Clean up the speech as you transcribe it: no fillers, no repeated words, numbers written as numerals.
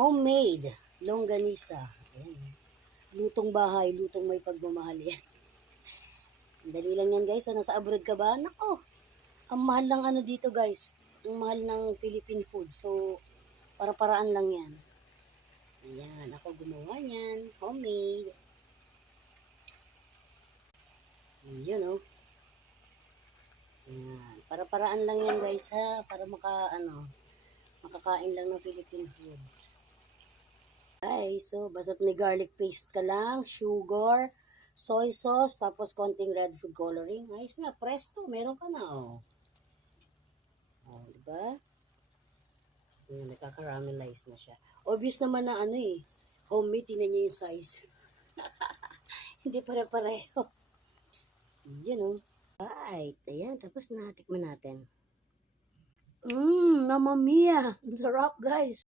Homemade longganisa. Ayan. Lutong bahay, lutong may pagmamahal yan. Dali lang yan guys. Nasa abroad ka ba? Nako, ang mahal ng ano dito guys. Ang mahal ng Philippine food. So, para-paraan lang yan. Ayan, ako gumawa niyan. Homemade. Yun oh. Ayan. Para-paraan lang yan guys ha. Para makakain lang ng Philippine foods. Ay, so basta't may garlic paste ka lang, sugar, soy sauce, tapos konting red food coloring. Ayos na, presto, meron ka na oh. Oh, diba? Nakaka-caramelize na siya. Obvious naman na ano eh. Homemade, tingnan niya yung size. Hindi pare-pareho. Yun oh. Right, ayan, tapos na, tikman natin. Mamma mia! Ang sarap guys!